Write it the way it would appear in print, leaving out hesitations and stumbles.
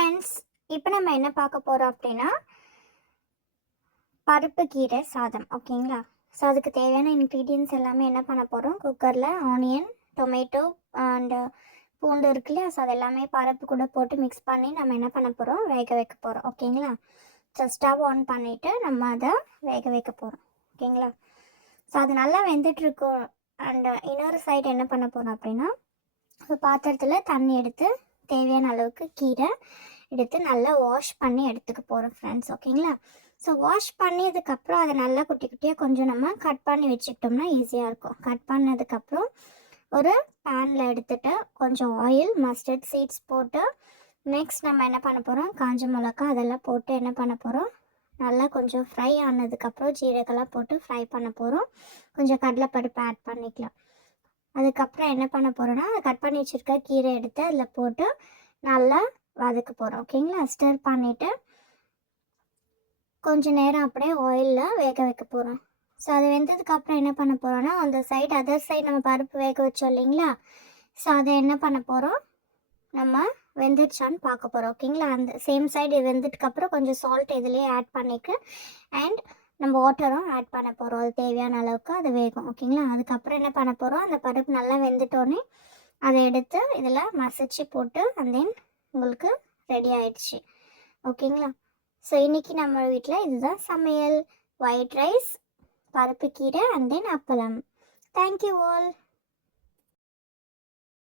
Friends, இப்போ நம்ம என்ன பார்க்க போகிறோம் அப்படின்னா பருப்பு கீரை சாதம். ஓகேங்களா? ஸோ அதுக்கு தேவையான இன்க்ரீடியன்ஸ் எல்லாமே என்ன பண்ண போகிறோம், குக்கரில் ஆனியன், டொமேட்டோ அண்டு பூண்டு இருக்கு இல்லையா, ஸோ அது எல்லாமே பருப்பு கூட போட்டு மிக்ஸ் பண்ணி நம்ம என்ன பண்ண போகிறோம், வேக வைக்க போகிறோம். ஓகேங்களா? ஸோ ஸ்டவ் ஆன் பண்ணிவிட்டு நம்ம அதை வேக வைக்க போகிறோம். ஓகேங்களா? ஸோ அது நல்லா வெந்துட்டுருக்கும். அண்டு இன்னொரு சைடு என்ன பண்ண போகிறோம் அப்படின்னா, ஒரு பாத்திரத்தில் தண்ணி எடுத்து தேவையான அளவுக்கு கீரை எடுத்து நல்லா வாஷ் பண்ணி எடுத்துக்க போகிறோம் ஃப்ரெண்ட்ஸ். ஓகேங்களா? ஸோ வாஷ் பண்ணதுக்கப்புறம் அதை நல்லா குட்டி குட்டியாக கொஞ்சம் நம்ம கட் பண்ணி வச்சுக்கிட்டோம்னா ஈஸியாக இருக்கும். கட் பண்ணதுக்கப்புறம் ஒரு பேனில் எடுத்துகிட்டு கொஞ்சம் ஆயில், மஸ்டர்ட் சீட்ஸ் போட்டு நெக்ஸ்ட் நம்ம என்ன பண்ண போகிறோம், காஞ்ச மிளகா அதெல்லாம் போட்டு என்ன பண்ண போகிறோம், நல்லா கொஞ்சம் ஃப்ரை ஆனதுக்கப்புறம் ஜீரகெல்லாம் போட்டு ஃப்ரை பண்ண போகிறோம். கொஞ்சம் கடலைப்பருப்பு ஆட் பண்ணிக்கலாம். அதுக்கப்புறம் என்ன பண்ண போகிறோன்னா, கட் பண்ணி வச்சுருக்க கீரை எடுத்து அதில் போட்டு நல்லா வதக்க போகிறோம். ஓகேங்களா? ஸ்டர் பண்ணிவிட்டு கொஞ்சம் நேரம் அப்படியே ஆயிலில் வேக வைக்க போகிறோம். ஸோ அது வெந்ததுக்கப்புறம் என்ன பண்ண போகிறோன்னா, அந்த சைடு அதர் சைடு நம்ம பருப்பு வேக வச்சோம் இல்லைங்களா, ஸோ அதை என்ன பண்ண போகிறோம், நம்ம வெந்துருச்சான்னு பார்க்க போகிறோம். ஓகேங்களா? அந்த சேம் சைடு வெந்ததுக்கப்புறம் கொஞ்சம் சால்ட் இதுலேயே ஆட் பண்ணிவிட்டு அண்ட் நம்ம வாட்டரும் ஆட் பண்ண போகிறோம். அது தேவையான அளவுக்கு அது வேகும். ஓகேங்களா? அதுக்கப்புறம் என்ன பண்ண போகிறோம், அந்த பருப்பு நல்லா வெந்துட்டோன்னே அதை எடுத்து இதில் மசிச்சு போட்டு அண்ட் தென் உங்களுக்கு ரெடி ஆயிடுச்சு. ஓகேங்களா? ஸோ இன்றைக்கி நம்ம வீட்டில் இதுதான் சமையல். ஒயிட் ரைஸ், பருப்பு கீரை அண்ட் தென் அப்பளம். Thank you all.